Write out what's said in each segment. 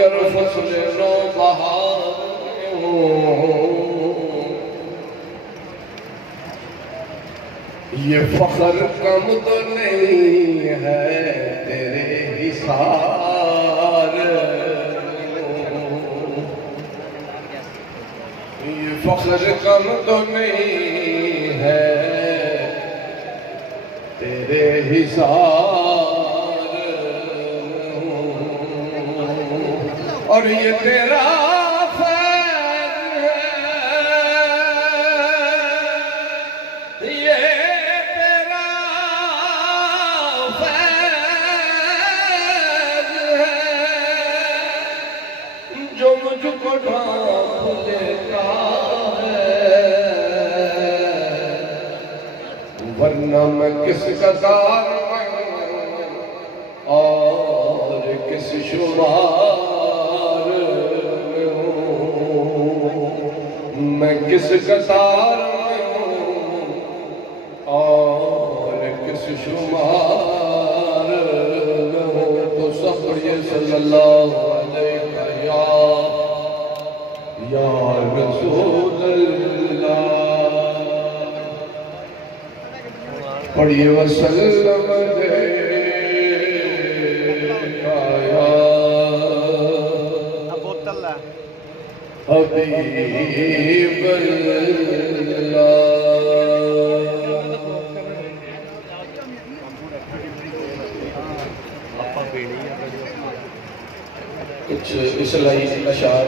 मगर फसल नो बहार ये फख्र कम तो नहीं है तेरे हिसार, ये फख्र कम तो नहीं है तेरे हिसार, और ये तेरा जो मुझको ढांप लेता है, वरना मैं किस कतार में और किस शुमार में हूँ, मैं किस कतार में हूँ और किस शुमार में हूँ। तो सब ये सल्लल्लाहु अलैहि या रसूल अल्लाह पढ़िए वसल्लम हबीब अल्लाह। कुछ इस्लाही अशार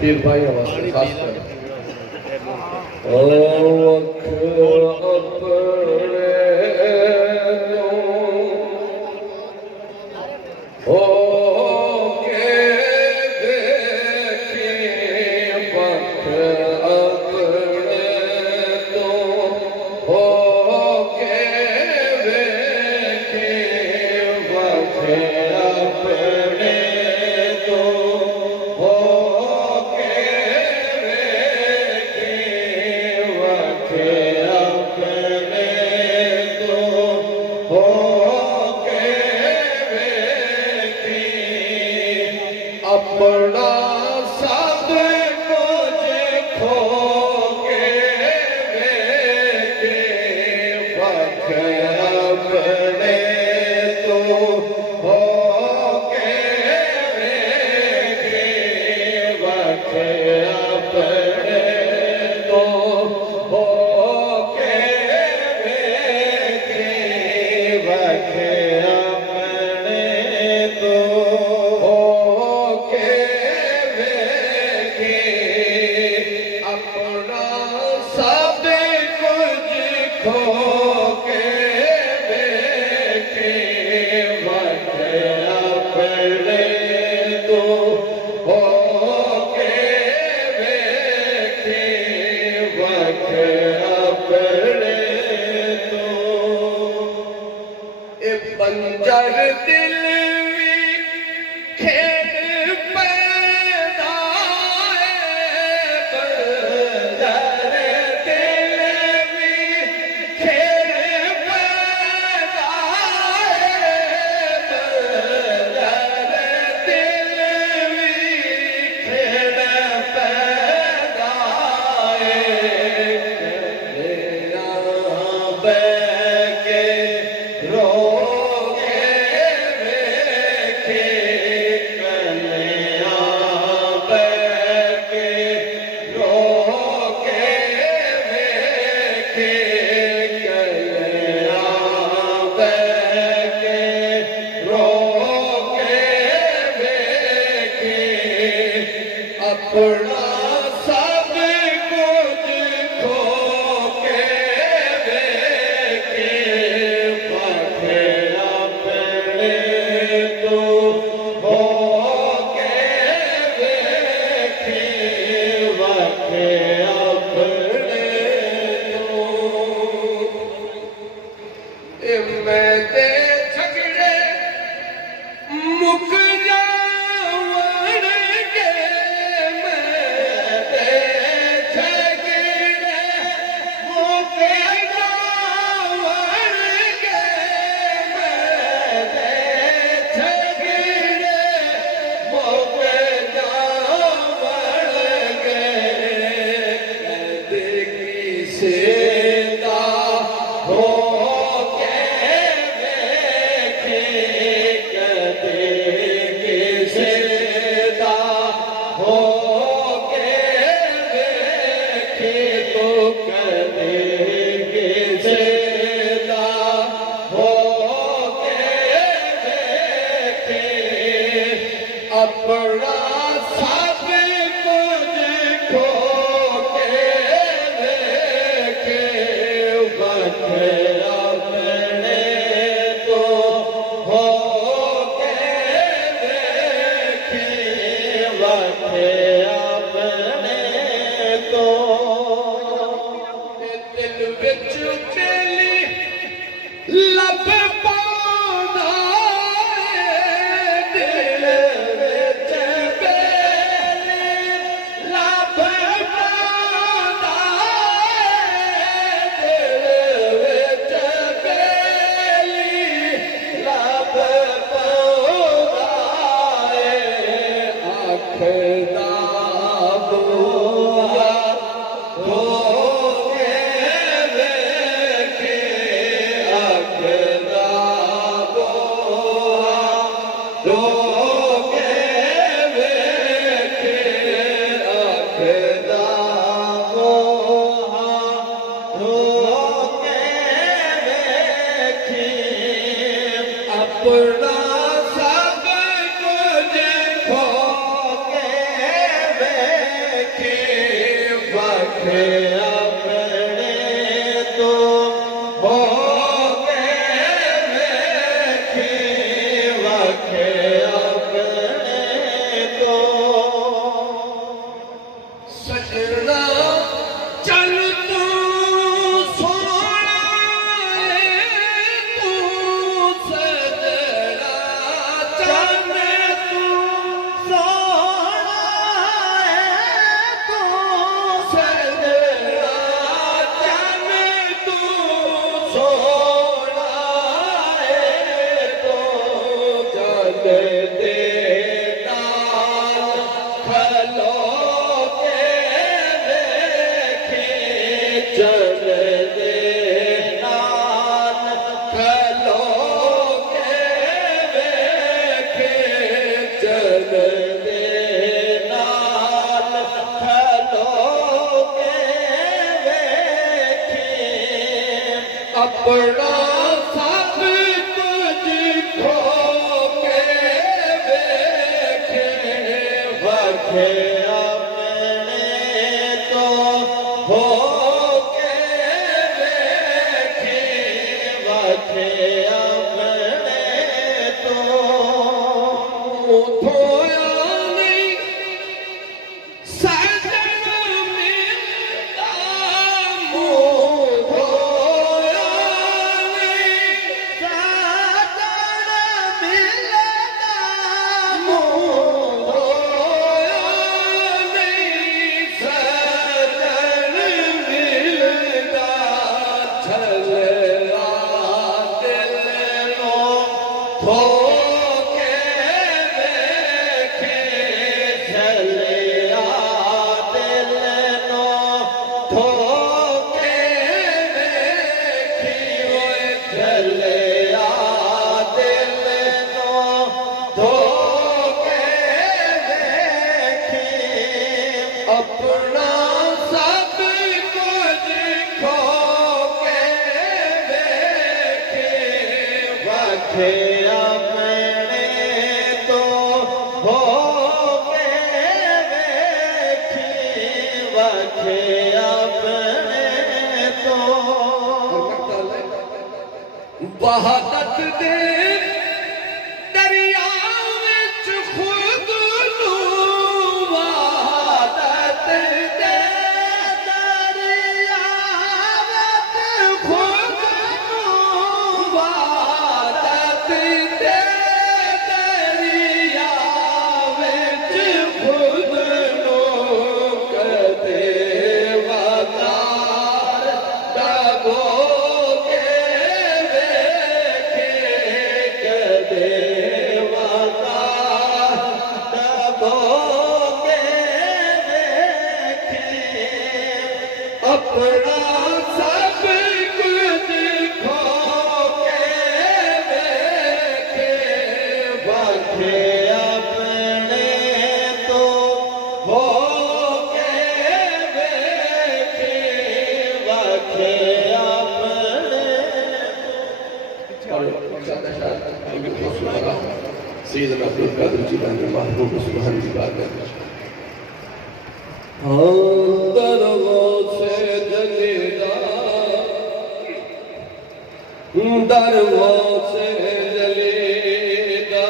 पीर भाई वास्ते खास कर अपना सब कुछ खो के बेटे वक्त अपने तो हो के बेटे वक्त अपने तो हो के बेटे वक्त अपने तो बंजर दिल खेल पैदा बंजर दिल खेल पैदा बंजर दिल खेल पैदा के रो तो कदे किसे दा हो के देखे अपना सब कुछ खो के देखे बखे अपने तो हो के देखे बखे लब पाना दिल विच बेली लब पाना दिल विच बेली लब पाना अख दा बुआ हो अपना सब कुछ खो के देखे बखे अपने तो हो के देखे बखे अपने तो सजना चल तू सोना तू सजना चल तू सोना तू सजना चल तू सोना तो चल दे खलो के देखे चल दे नान खलो के देखे चल दे नान खलो के देखे अपना सब कुछ खो के देखे बखे अपने तो हो के देखे बखे अपने तो धोया नहीं सजन मिलता मुँह धोया नहीं सजन मिलता मुँह धोया नहीं सजन मिलता छलवा दिल नो खो के देखे छलवा दिल नो खो के देखी ओए छलवा दिल नो खो के देखी अपना सब कुछ खो के देखे बखे अपने तो हो के देखी बखे अपने तो वहादत दे दरिया विच खुद नू वहादत दे दरिया विच खुद नू वहादत दे दरिया विच खुद नू कदे वकार दबो के देखे कदे वकार दबो के देखे अपना सब कुछ खो के देखे बखे अपने तो हो के देखे सैयदना अब्दुल कादिर जिलानी महबूब सुभान की बात है। दरगाह से जलेदा, दरगाह से जलेदा,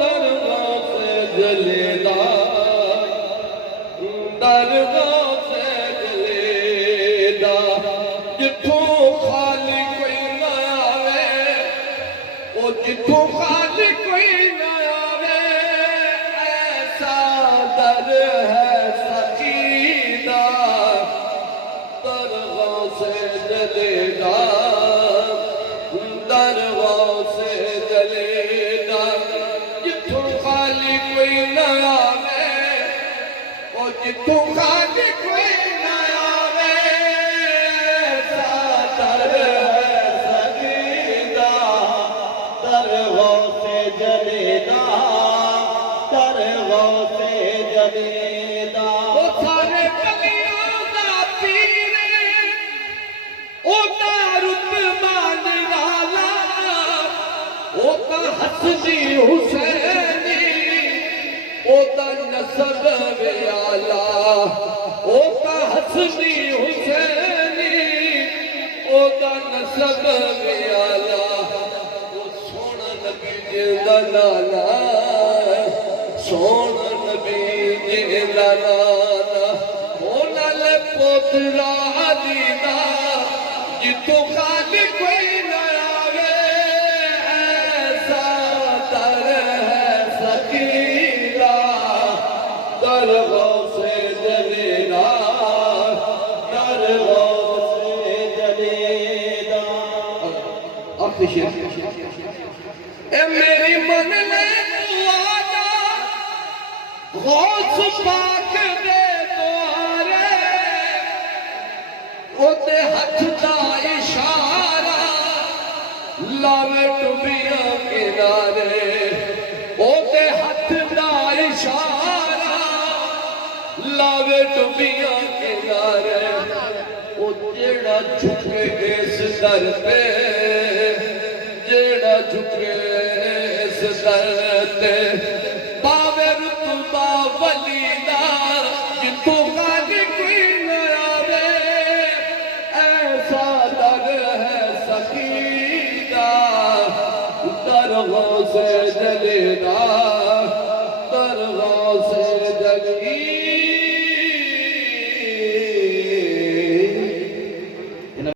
दरगाह से जलेदा, दरगाह से जलेदा, जिथों खाली कोई ना आवे, ओ जिथों खाली कोई ना आवे, ऐसा दर है सकीदा, दरगाह से जलेदा, दरगाह से जलेदा, जिथों खाली कोई ना आवे, ओ जिथों खाली कोई ना आवे, ऐसा दर है सकीदा, दरगाह से जलेदा, दरगाह से जलेदा। वो सारे कलियों दा पीर, ओ रुतमान वाला, ओ हसनी हुसैनी, ओ नसब व्याला, ओ हसनी हुसैनी, ओ नसब व्याला, ओ सोना नबी जिंदा नाना, सोना नबी जिंदा नाना, ओ नाल पोतरा दीदा, जिथों खाली कोई ना आवे, ऐसा दर है सकीदा, दरगाह से जलेदा, दरगाह से जलेदा। आखिरी शेर, ए मेरी मन ले तू आजा, गौस पाक दे द्वारे, ओते हथ दा इशारा, लावे टुबिया किनारे, ओते हथ दा इशारा, लावे टुबिया किनारे, ओ जेड़ा झुके इस दर पे, जेड़ा झुके इस दर पे, पावे रुतबा वली दा, जिथों